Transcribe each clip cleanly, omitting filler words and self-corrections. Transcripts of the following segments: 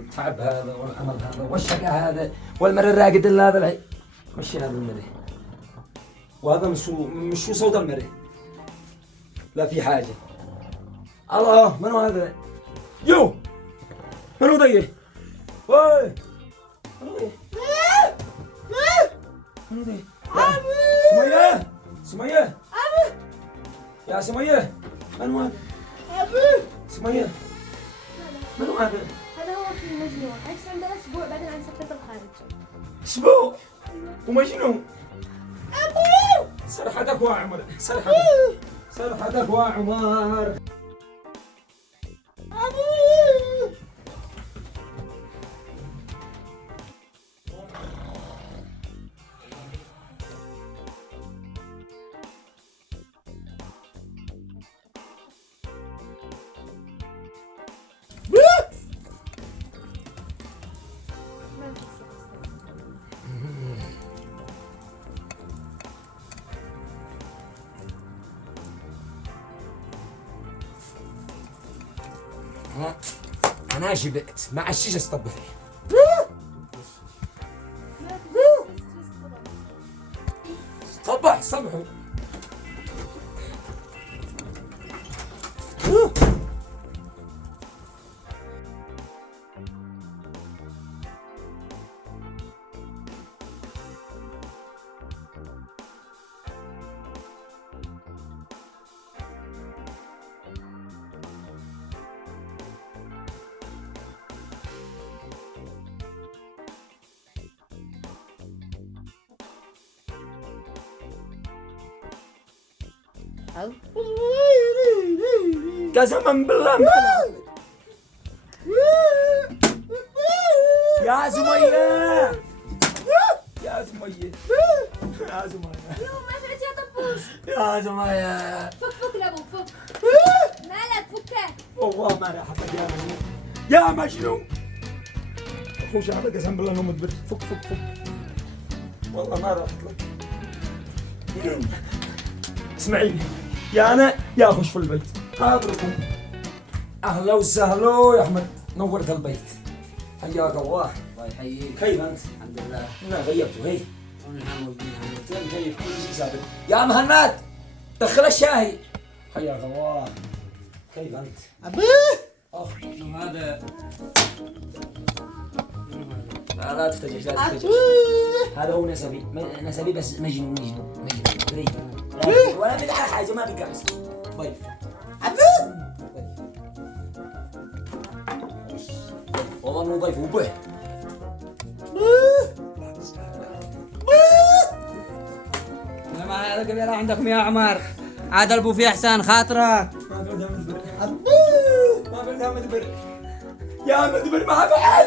والتعب هذا والعمل هذا والشقاء هذا والمرة الراقد اللي هذا العي. مشي هذا المرة وهذا مش صوت المرة. لا في حاجة. الله منو هذا؟ يو منو ضيه؟ وي منو ضيه؟ منو ضيه؟ سمية سمية يا سمية منو هذا؟ سمية منو هذا؟ هذا هو في مجنون، عكس عندنا اسبوع بعدين عن سفرة الخارج. اسبوع ومجنون. سرحتك وعمر سرحتك وعمر. أنا شبعت ما عشيش أصطبح. صبح صبحوا. قسما بالله يا سمية يا سمية يا سمية يوم ما سمعت يا طبوش. يا سمية فك لابوك فك. مالك فكه. والله ما راح أحبك يا مجنون. خوش هذا قسم بالله انه مدبر. فك والله ما راح لك. اسمعيني يا انا يا اخش في البيت حاضركم. اهلا وسهلا يا احمد نورت البيت. حياك الله. الله يحييك. كيف انت؟ الحمد لله. انا غيبته هي ونحن موجودين هنا. مكيف كل شيء ثابت. يا مهند دخل الشاهي. حياك الله. كيف انت؟ شنو هذا؟ لا تفتجش لا تفتجش. هذا هو نسبي بس مجنون ولا بدي على حاجه ما بقى ضيف. والله انه ضيف وبه. ما هذا كبير عندكم يا عمر. عاد البو في احسان خاطرك. ما بدها مدبر. ما بدها مدبر. يا مدبر ما فعل.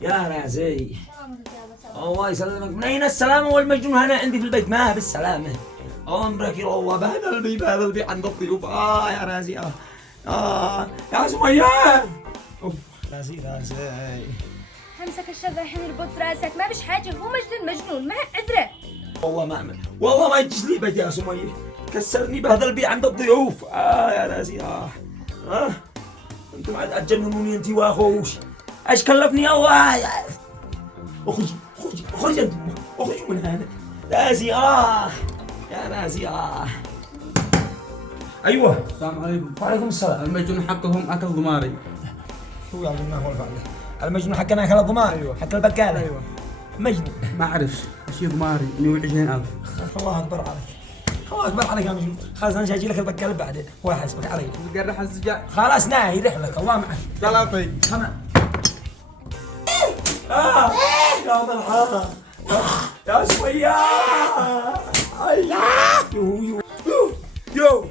يا رازي الله يسلمك. من اين السلامة والمجنون هنا عندي في البيت ما بالسلامة. امرك يا الله بهذا البي عند الضيوف. يا رازي يا سمية. رازي همسك الشر رايحين يربط في راسك، ما بش حاجه، هو مجنون ما عذره. والله ما يجيش لي بيت يا سمية. كسرني بهذا البي عند الضيوف. يا رازي انتم عاد تجننوني انت واخوش. ايش كلفني الله. اخرج انت اخرج من هنا. رازي يا رازي ايوه. السلام عليكم. وعليكم السلام. المجنون حقهم اكل ضماري. شو يعني ما هو الفعل؟ المجنون حقنا اكل الضمان. ايوه. حق البقالة. ايوه. مجنون. ما اعرفش شيء ضماري 120,000. الله اكبر عليك. الله اكبر عليك يا مجنون. خلاص انا جاي لك البقالة بعدين هو يحاسبك علي. تقرح الزجاج. خلاص ناهي رحلك الله معك. سلامتي. تمام. يا مرحبا يا شوية. يو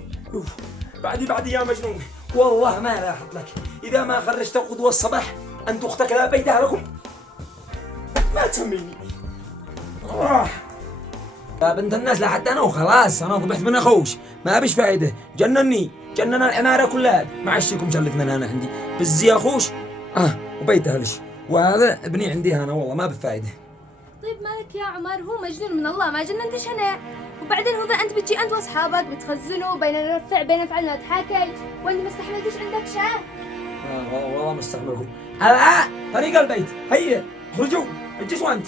بعدي يا مجنون. والله ما لاحظ لك إذا ما خرجت قدوة الصباح أنت أختك لا بيتها لكم ما تسميني. يا بنت الناس لا حتى أنا وخلاص أنا ضبحت من أخوش ما بش فايدة. جنن العمارة كلها ما عشيكم شلتنا أنا عندي بالزي أخوش وبيتها لش وهذا ابني عندي أنا والله ما بفايدة. طيب مالك يا عمر، هو مجنون من الله، ما جننتش انا. وبعدين هو انت بتجي انت واصحابك بتخزنوا بين نرفع بين نفعل ما تحاكي، وانت ما استحملتش عندك شاه. والله مستحملكم. هلا طريق البيت، هيا اخرجوا، اجلسوا انت.